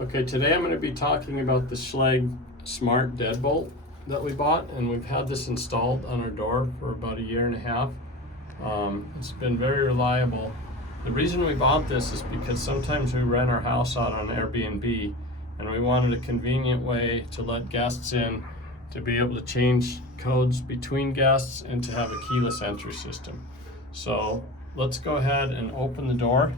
Okay, today I'm going to be talking about the Schlage Smart Deadbolt that we bought, and we've had this installed on our door for about a year and a half. It's been very reliable. The reason we bought this is because sometimes we rent our house out on Airbnb, and we wanted a convenient way to let guests in, to be able to change codes between guests, and to have a keyless entry system. So let's go ahead and open the door.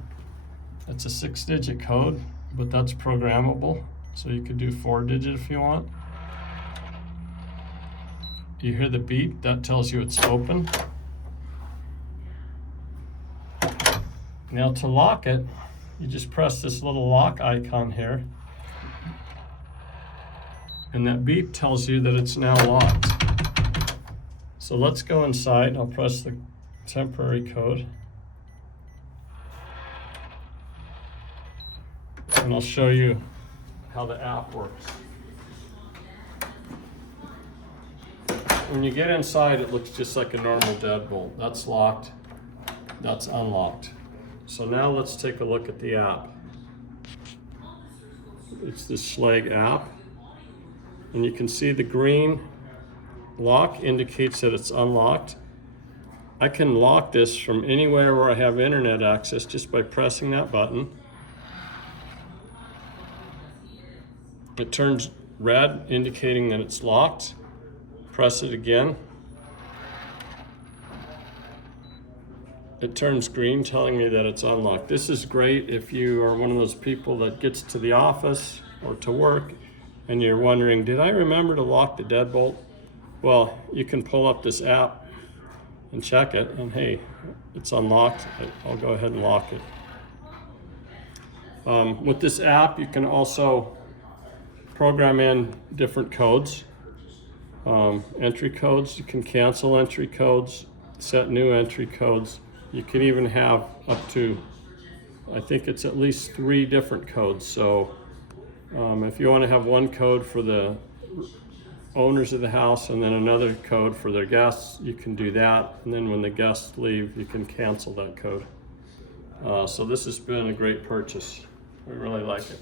It's a 6-digit code, but that's programmable, so you could do 4-digit if you want. You hear the beep, that tells you it's open. Now to lock it, you just press this little lock icon here, and that beep tells you that it's now locked. So let's go inside. I'll press the temporary code, and I'll show you how the app works. When you get inside, it looks just like a normal deadbolt. That's locked, that's unlocked. So now let's take a look at the app. It's the Schlage app, and you can see the green lock indicates that it's unlocked. I can lock this from anywhere where I have internet access just by pressing that button. It turns red, indicating that it's locked. Press it again. It turns green, telling me that it's unlocked. This is great if you are one of those people that gets to the office or to work and you're wondering, did I remember to lock the deadbolt? Well, you can pull up this app and check it, and hey, it's unlocked. I'll go ahead and lock it. With this app, you can also program in different codes, entry codes. You can cancel entry codes, set new entry codes. You can even have up to, I think it's at least 3 different codes. So if you want to have one code for the owners of the house and then another code for their guests, you can do that. And then when the guests leave, you can cancel that code. So this has been a great purchase. We really like it.